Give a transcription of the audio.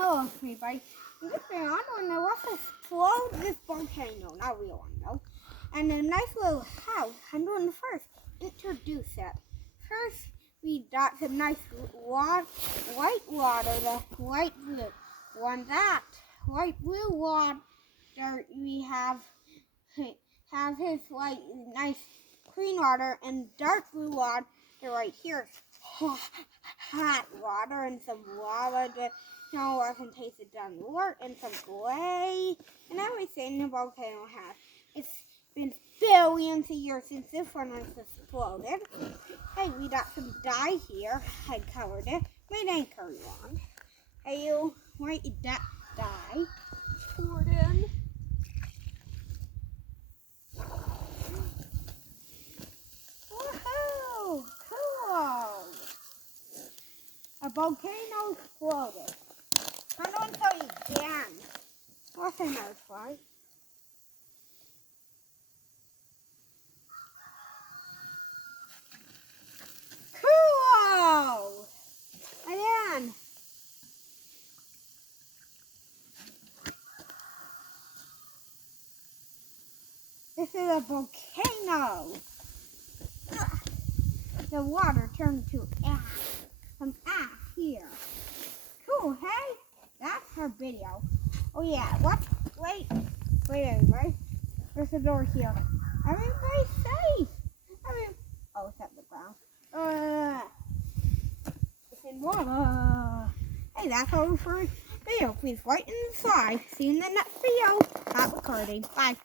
Hello, everybody. This round on the let's explode this volcano, not real one though. And a nice little house. I'm doing the first. Introduce it. First, we got some nice white water, the light blue. On that light blue water, we have his like nice clean water, and dark blue water right here. Hot water and some water that wasn't tasted down the water, and some clay and everything the volcano has. It's been billions of years since this one was exploded. Hey, we got some dye here. I covered it. We didn't carry on. Hey, you write that dye. Pour it in. Woohoo! Cool! A volcano exploded. I'm going to tell you again. What's another one? Cool! Again. This is a volcano. The water turned to ash. Some ash here. Cool, hey? That's our video. Oh yeah, what? Wait, everybody. There's a door here. Everybody's safe. Oh, it's at the ground. It's in water. Hey, that's all for the video. Please like and subscribe. See you in the next video. Stop recording. Bye.